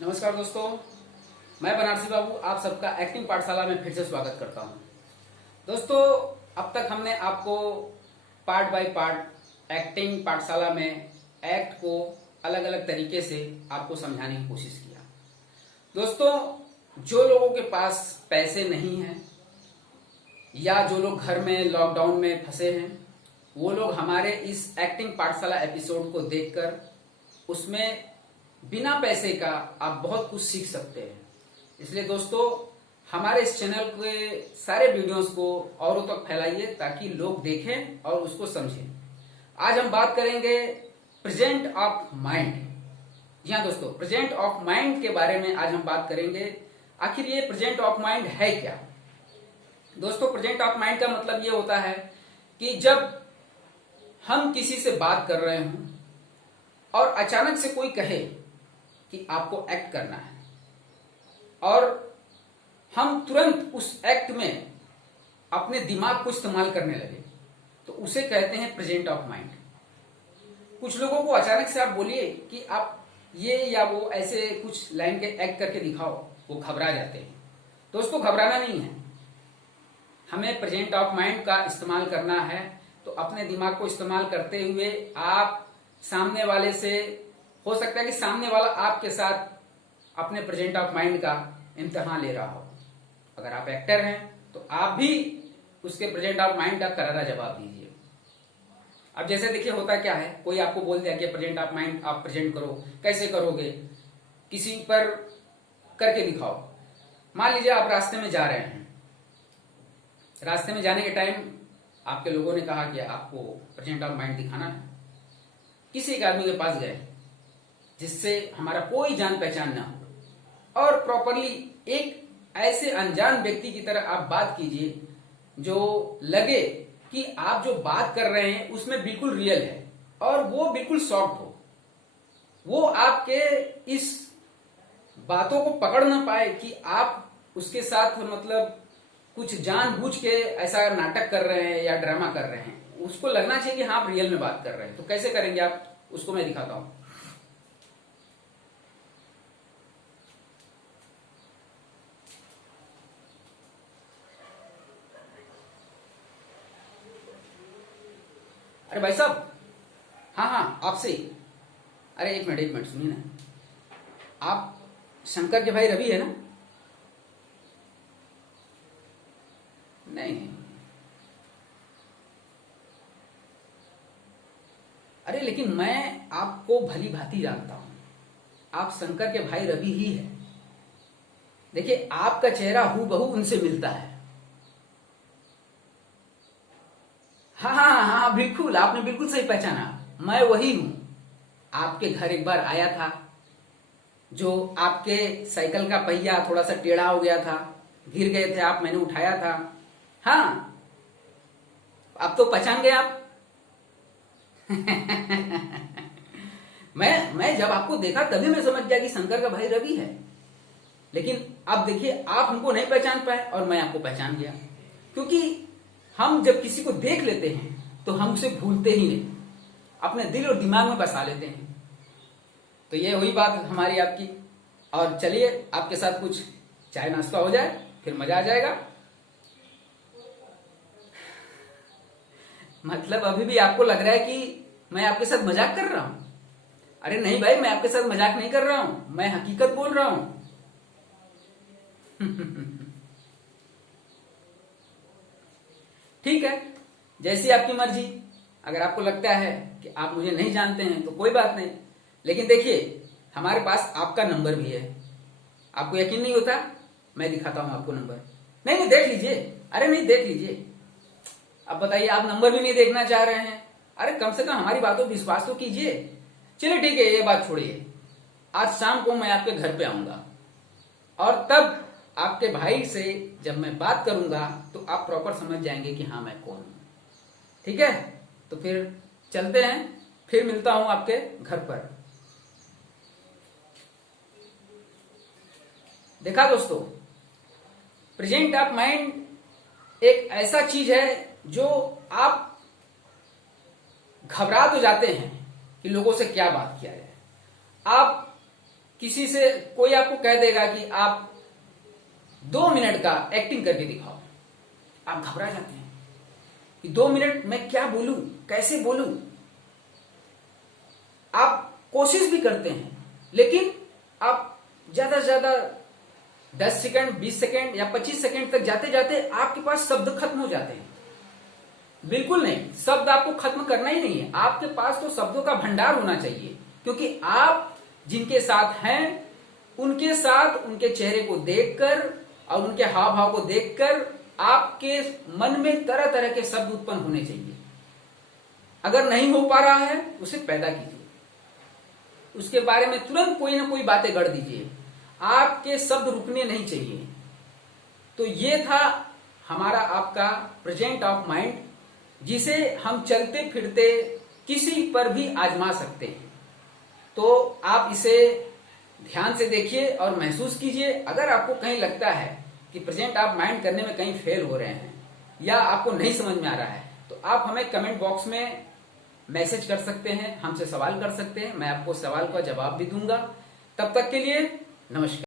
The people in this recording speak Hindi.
नमस्कार दोस्तों, मैं बनारसी बाबू आप सबका एक्टिंग पाठशाला में फिर से स्वागत करता हूं। दोस्तों, अब तक हमने आपको पार्ट बाय पार्ट एक्टिंग पाठशाला में एक्ट को अलग अलग तरीके से आपको समझाने की कोशिश किया। दोस्तों, जो लोगों के पास पैसे नहीं हैं या जो लोग घर में लॉकडाउन में फंसे हैं, वो लोग हमारे इस एक्टिंग पाठशाला एपिसोड को देखकर उसमें बिना पैसे का आप बहुत कुछ सीख सकते हैं। इसलिए दोस्तों, हमारे इस चैनल के सारे वीडियोस को औरों तक फैलाइए ताकि लोग देखें और उसको समझें। आज हम बात करेंगे प्रेजेंट ऑफ माइंड। जी हाँ दोस्तों, प्रेजेंट ऑफ माइंड के बारे में आज हम बात करेंगे। आखिर ये प्रेजेंट ऑफ माइंड है क्या? दोस्तों, प्रेजेंट ऑफ माइंड का मतलब ये होता है कि जब हम किसी से बात कर रहे हों और अचानक से कोई कहे कि आपको एक्ट करना है और हम तुरंत उस एक्ट में अपने दिमाग को इस्तेमाल करने लगे, तो उसे कहते हैं प्रेजेंट ऑफ माइंड। कुछ लोगों को अचानक से आप बोलिए कि आप ये या वो ऐसे कुछ लाइन के एक्ट करके दिखाओ, वो घबरा जाते हैं। दोस्तों, घबराना नहीं है, हमें प्रेजेंट ऑफ माइंड का इस्तेमाल करना है। तो अपने दिमाग को इस्तेमाल करते हुए आप सामने वाले से, हो सकता है कि सामने वाला आपके साथ अपने प्रेजेंट ऑफ माइंड का इम्तिहान ले रहा हो। अगर आप एक्टर हैं तो आप भी उसके प्रेजेंट ऑफ माइंड का करारा जवाब दीजिए। अब जैसे देखिए, होता क्या है, कोई आपको बोल दिया कि प्रेजेंट ऑफ माइंड आप प्रेजेंट करो, कैसे करोगे, किसी पर करके दिखाओ। मान लीजिए आप रास्ते में जा रहे हैं, रास्ते में जाने के टाइम आपके लोगों ने कहा कि आपको प्रेजेंट ऑफ माइंड दिखाना है। किसी एक आदमी के पास गए जिससे हमारा कोई जान पहचान ना हो, और प्रॉपरली एक ऐसे अनजान व्यक्ति की तरह आप बात कीजिए जो लगे कि आप जो बात कर रहे हैं उसमें बिल्कुल रियल है और वो बिल्कुल सॉफ्ट हो। वो आपके इस बातों को पकड़ ना पाए कि आप उसके साथ मतलब कुछ जानबूझ के ऐसा नाटक कर रहे हैं या ड्रामा कर रहे हैं। उसको लगना चाहिए कि हाँ, आप रियल में बात कर रहे हैं। तो कैसे करेंगे आप, उसको मैं दिखाता हूं। अरे भाई साहब, हाँ हाँ आपसे। अरे एक मिनट सुनिए ना, आप शंकर के भाई रवि है ना? नहीं, अरे लेकिन मैं आपको भली भांति जानता हूं, आप शंकर के भाई रवि ही है। देखिए, आपका चेहरा हूबहू उनसे मिलता है। हाँ हाँ हाँ, बिल्कुल, आपने बिल्कुल सही पहचाना, मैं वही हूं। आपके घर एक बार आया था, जो आपके साइकिल का पहिया थोड़ा सा टेढ़ा हो गया था, गिर गए थे आप, मैंने उठाया था। हाँ, अब तो पहचान गए आप। मैं जब आपको देखा तभी मैं समझ गया कि शंकर का भाई रवि है। लेकिन अब देखिए, आप हमको नहीं पहचान पाए और मैं आपको पहचान गया। क्योंकि हम जब किसी को देख लेते हैं तो हम उसे भूलते ही नहीं, अपने दिल और दिमाग में बसा लेते हैं। तो ये हुई बात हमारी आपकी। और चलिए, आपके साथ कुछ चाय नाश्ता हो जाए, फिर मजा आ जाएगा। मतलब अभी भी आपको लग रहा है कि मैं आपके साथ मजाक कर रहा हूं? अरे नहीं भाई, मैं आपके साथ मजाक नहीं कर रहा हूं, मैं हकीकत बोल रहा हूं। ठीक है, जैसी आपकी मर्जी। अगर आपको लगता है कि आप मुझे नहीं जानते हैं तो कोई बात नहीं। लेकिन देखिए, हमारे पास आपका नंबर भी है। आपको यकीन नहीं होता? मैं दिखाता हूं आपको नंबर। नहीं नहीं, देख लीजिए। अरे नहीं, देख लीजिए। अब बताइए, आप नंबर भी नहीं देखना चाह रहे हैं? अरे कम से कम हमारी बातों पर विश्वास तो कीजिए। चलिए ठीक है, ये बात छोड़िए। आज शाम को मैं आपके घर पे आऊंगा और तब आपके भाई से जब मैं बात करूंगा तो आप प्रॉपर समझ जाएंगे कि हाँ, मैं कौन हूं। ठीक है, तो फिर चलते हैं, फिर मिलता हूं आपके घर पर। देखा दोस्तों, प्रेजेंट ऑफ माइंड एक ऐसा चीज है जो आप घबरा तो जाते हैं कि लोगों से क्या बात किया जाए। आप किसी से कोई आपको कह देगा कि आप 2 मिनट का एक्टिंग करके दिखाओ, आप घबरा जाते हैं कि 2 मिनट मैं क्या बोलूं, कैसे बोलूं। आप कोशिश भी करते हैं, लेकिन आप ज्यादा से ज्यादा 10 सेकंड, 20 सेकंड या 25 सेकंड तक जाते जाते आपके पास शब्द खत्म हो जाते हैं। बिल्कुल नहीं, शब्द आपको खत्म करना ही नहीं है, आपके पास तो शब्दों का भंडार होना चाहिए, क्योंकि आप जिनके साथ हैं उनके साथ उनके चेहरे को देखकर और उनके हाव भाव को देखकर आपके मन में तरह तरह के शब्द उत्पन्न होने चाहिए। अगर नहीं हो पा रहा है उसे पैदा कीजिए, उसके बारे में तुरंत कोई ना कोई बातें गढ़ दीजिए, आपके शब्द रुकने नहीं चाहिए। तो ये था हमारा आपका प्रेजेंट ऑफ माइंड, जिसे हम चलते फिरते किसी पर भी आजमा सकते हैं। तो आप इसे ध्यान से देखिए और महसूस कीजिए। अगर आपको कहीं लगता है कि प्रेजेंट ऑफ माइंड करने में कहीं फेल हो रहे हैं या आपको नहीं समझ में आ रहा है, तो आप हमें कमेंट बॉक्स में मैसेज कर सकते हैं, हमसे सवाल कर सकते हैं, मैं आपको सवाल का जवाब भी दूंगा। तब तक के लिए नमस्कार।